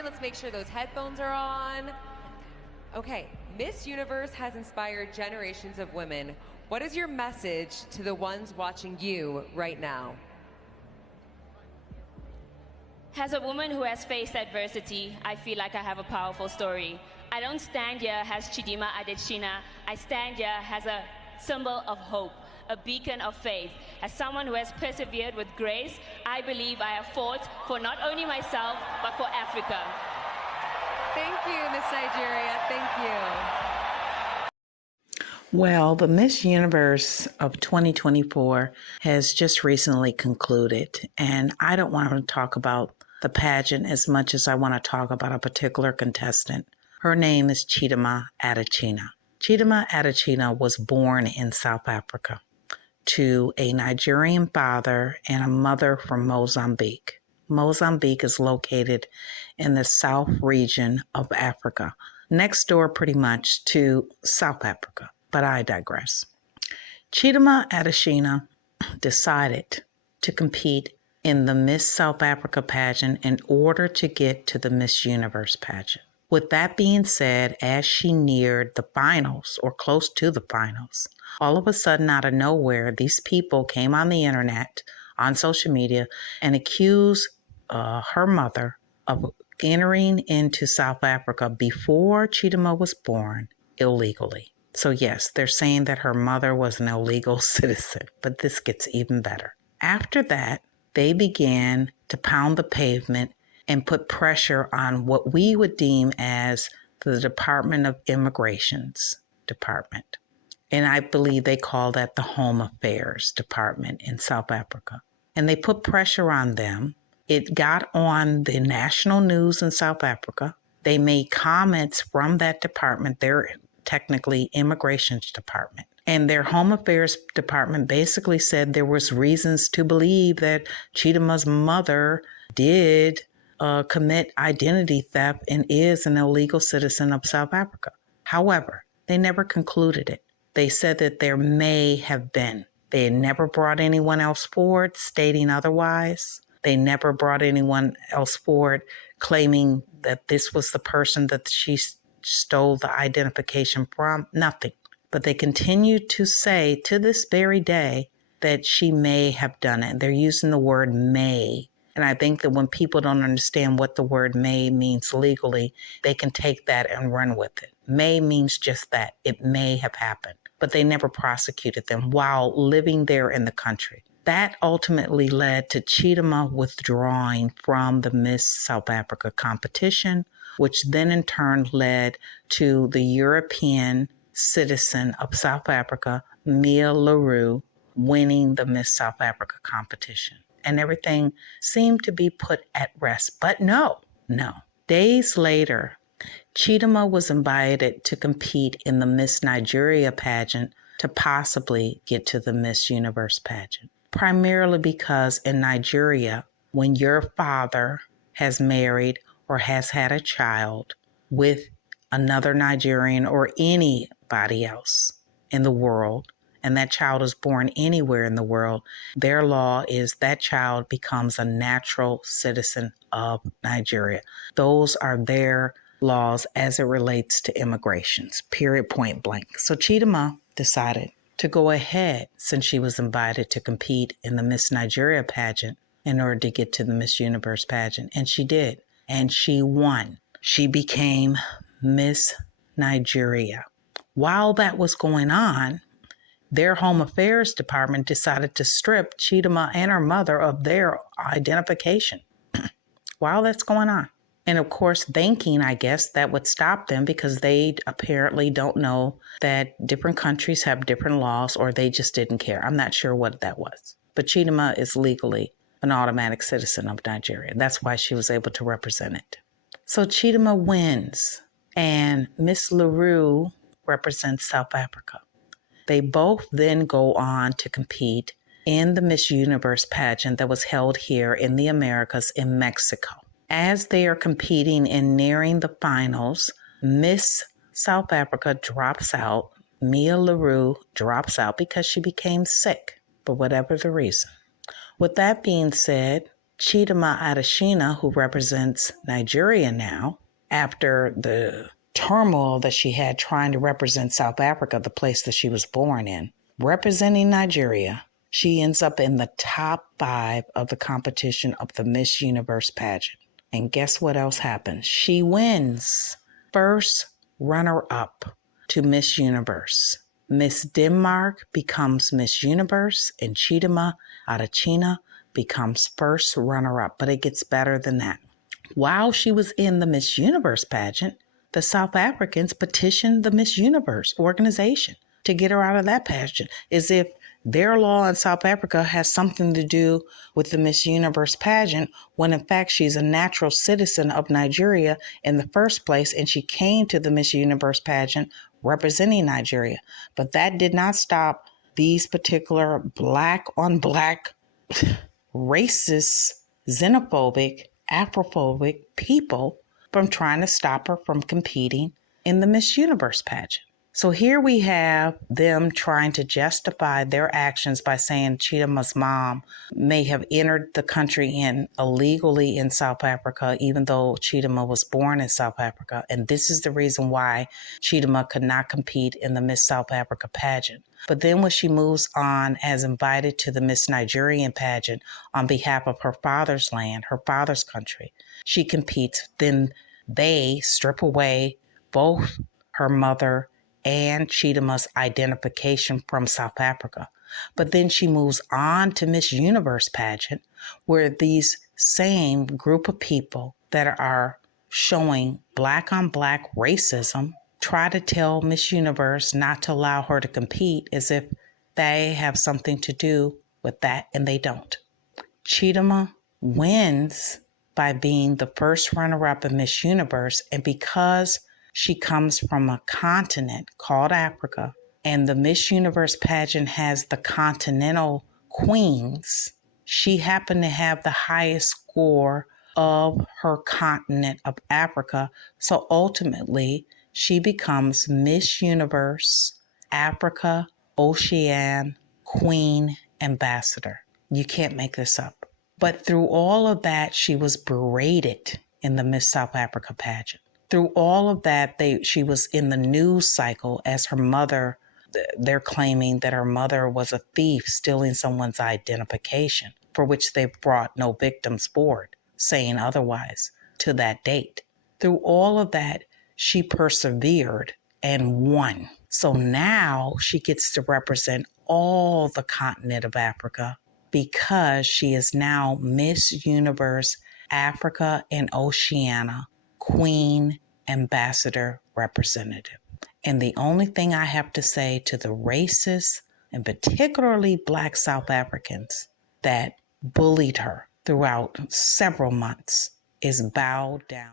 in. Let's make sure those headphones are on. Okay, Miss Universe has inspired generations of women. What is your message to the ones watching you right now? As a woman who has faced adversity, I feel like I have a powerful story. I don't stand here as Chidimma Adetshina. I stand here as a symbol of hope, a beacon of faith. As someone who has persevered with grace, I believe I have fought for not only myself, but for Africa. Thank you, Miss Nigeria. Thank you. Well, the Miss Universe of 2024 has just recently concluded, and I don't want to talk about the pageant as much as I want to talk about a particular contestant. Her name is Chidimma Adetshina. Chidimma Adetshina was born in South Africa to a Nigerian father and a mother from Mozambique. Mozambique is located in the south region of Africa, next door pretty much to South Africa, but I digress. Chidimma Adetshina decided to compete in the Miss South Africa pageant in order to get to the Miss Universe pageant. With that being said, as she neared the finals or close to the finals, all of a sudden out of nowhere, these people came on the internet, on social media, and accused her mother of entering into South Africa before Chidimma was born illegally. So yes, they're saying that her mother was an illegal citizen, but this gets even better. After that, they began to pound the pavement and put pressure on what we would deem as the Department of Immigration's department. And I believe they call that the Home Affairs Department in South Africa. And they put pressure on them. It got on the national news in South Africa. They made comments from that department. They're technically immigration's department. And their Home Affairs Department basically said there was reasons to believe that Chidimma's mother did commit identity theft and is an illegal citizen of South Africa. However, they never concluded it. They said that there may have been. They had never brought anyone else forward stating otherwise. They never brought anyone else forward claiming that this was the person that she stole the identification from. Nothing. But they continue to say to this very day that she may have done it. They're using the word may. And I think that when people don't understand what the word may means legally, they can take that and run with it. May means just that. It may have happened. But they never prosecuted them while living there in the country. That ultimately led to Chidimma withdrawing from the Miss South Africa competition, which then in turn led to the European citizen of South Africa, Mia LaRue, winning the Miss South Africa competition. And everything seemed to be put at rest. But no. Days later, Chidimma was invited to compete in the Miss Nigeria pageant to possibly get to the Miss Universe pageant. Primarily because in Nigeria, when your father has married or has had a child with another Nigerian or anybody else in the world, and that child is born anywhere in the world, their law is that child becomes a natural citizen of Nigeria. Those are their laws as it relates to immigrations, period, point blank. So Chidimma decided to go ahead since she was invited to compete in the Miss Nigeria pageant in order to get to the Miss Universe pageant. And she did. And she won. She became Miss Nigeria. While that was going on, their Home Affairs Department decided to strip Chidimma and her mother of their identification while that's going on. And of course, thinking, I guess, that would stop them because they apparently don't know that different countries have different laws, or they just didn't care. I'm not sure what that was. But Chidimma is legally an automatic citizen of Nigeria. That's why she was able to represent it. So Chidimma wins, and Miss LaRue represents South Africa. They both then go on to compete in the Miss Universe pageant that was held here in the Americas in Mexico. As they are competing and nearing the finals, Miss South Africa drops out. Mia LaRue drops out because she became sick for whatever the reason. With that being said, Chidimma Adetshina, who represents Nigeria now, after the turmoil that she had trying to represent South Africa, the place that she was born in, representing Nigeria, she ends up in the top 5 of the competition of the Miss Universe pageant. And guess what else happens? She wins. First runner-up to Miss Universe. Miss Denmark becomes Miss Universe, and Chidimma Adetshina becomes first runner-up. But it gets better than that. While she was in the Miss Universe pageant, the South Africans petitioned the Miss Universe organization to get her out of that pageant, as if their law in South Africa has something to do with the Miss Universe pageant, when in fact she's a natural citizen of Nigeria in the first place, and she came to the Miss Universe pageant representing Nigeria. But that did not stop these particular black on black, racist, xenophobic, Afrophobic people from trying to stop her from competing in the Miss Universe pageant. So here we have them trying to justify their actions by saying Chidimma's mom may have entered the country illegally in South Africa, even though Chidimma was born in South Africa. And this is the reason why Chidimma could not compete in the Miss South Africa pageant. But then when she moves on as invited to the Miss Nigerian pageant on behalf of her father's land, her father's country, she competes. Then they strip away both her mother and Chidimma's identification from South Africa. But then she moves on to Miss Universe pageant, where these same group of people that are showing black on black racism try to tell Miss Universe not to allow her to compete, as if they have something to do with that, and they don't. Chidimma wins by being the first runner-up in Miss Universe, and because she comes from a continent called Africa, and the Miss Universe pageant has the continental queens, she happened to have the highest score of her continent of Africa. So ultimately, she becomes Miss Universe Africa Oceania Queen Ambassador. You can't make this up. But through all of that, she was berated in the Miss South Africa pageant. Through all of that, she was in the news cycle as her mother. They're claiming that her mother was a thief stealing someone's identification, for which they've brought no victims forward, saying otherwise to that date. Through all of that, she persevered and won. So now she gets to represent all the continent of Africa, because she is now Miss Universe Africa and Oceania Queen Ambassador Representative. And the only thing I have to say to the racists, and particularly Black South Africans that bullied her throughout several months, is bow down.